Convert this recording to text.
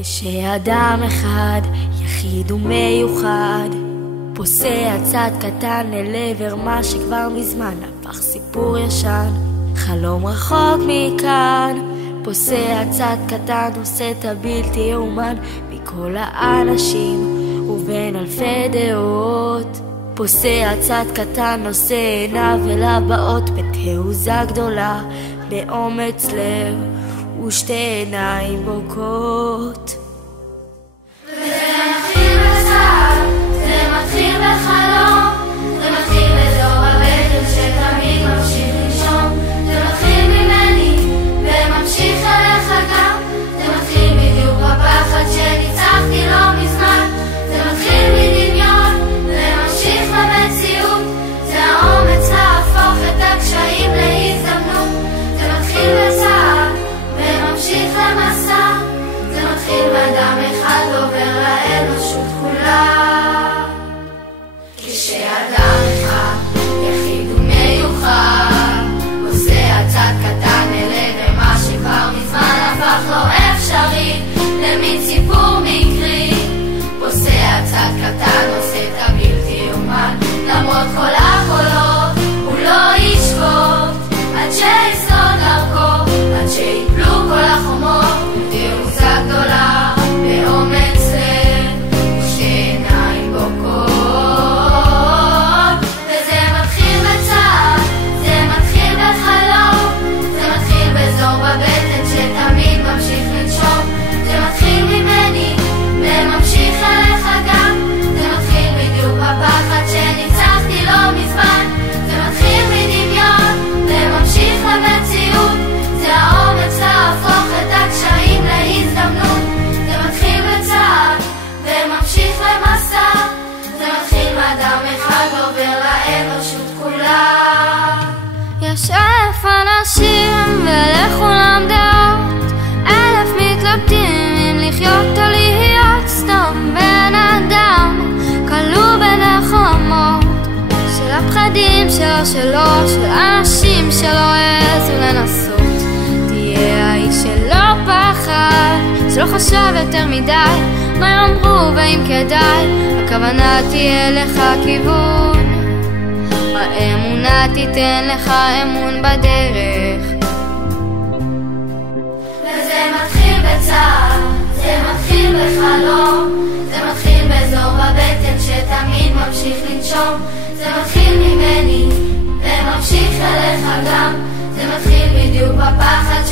כשאדם אחד יחיד ומיוחד פוסע צעד קטן אל עבר מה שכבר מזמן הפך סיפור ישן, חלום רחוק מכאן. פוסע צעד קטן עושה את הבלתי יאומן מכל האנשים ובין אלפי דעות. פוסע צעד קטן נושא עיניו אליו באות בתעוזה גדולה, באומץ לב ושתי עיניים בוקעות. וזה מתחיל בצער, זה מתחיל בחלום, זה מתחיל באזור הבטן שתמיד ממשיך לנשום. זה מתחיל ממני וממשיך אליך גם, זה מתחיל בדיוק בפחד שניצחתי לא מזמן. זה מתחיל מדמיון וממשיך למציאות, זה האומץ להפוך את הקשיים להזדמנות. זה מתחיל בצער וממשיך למסע, זה מתחיל באדם אחד עובר לאנושות כולה. כשאדם אחד יחיד ומיוחד עושה צעד קטן אל עבר מה שכבר מזמן הפך לא אפשרי למין סיפור מקרי. פוסע צעד קטן עושה את הבלתי יאומן, למרות כל הקולות הוא לא ישקוט עד שיסלול דרכו, עד שיפלו כל החומות בתעוזה גדולה, באומץ לב ושתי עיניים בוקעות. וזה מתחיל בצער, זה מתחיל בחלום, זה מתחיל באזור בבטן שתמיד ממשיך לנשום. זה מתחיל ממני וממשיך אליך גם, זה מתחיל בדיוק בפחד שניצחתי לא מזמן. זה מתחיל מדמיון וממשיך למציאות, זה האומץ להפוך את הקשיים להזדמנות. זה מתחיל בצעד וממשיך למסע, זה מתחיל מאדם אחד ועובר לאנושות כולה. יש אלף אנשים ולכולם דעות, אלף מתלבטים אם לחיות או להיות סתם בן אדם, כלוא בין החומות של הפחדים שלו, של אנשים שלא העזו לנסות. תהיה האיש שלא פחד, שלא חשב יותר מדי מה יאמרו ואם כדאי, הכוונה תהיה לך כיוון, האמונה תיתן לך אמון בדרך. וזה מתחיל בצער, זה מתחיל בחלום, זה מתחיל באזור בבטן שתמיד ממשיך לנשום. זה מתחיל ממני וממשיך אליך גם, זה מתחיל בדיוק בפחד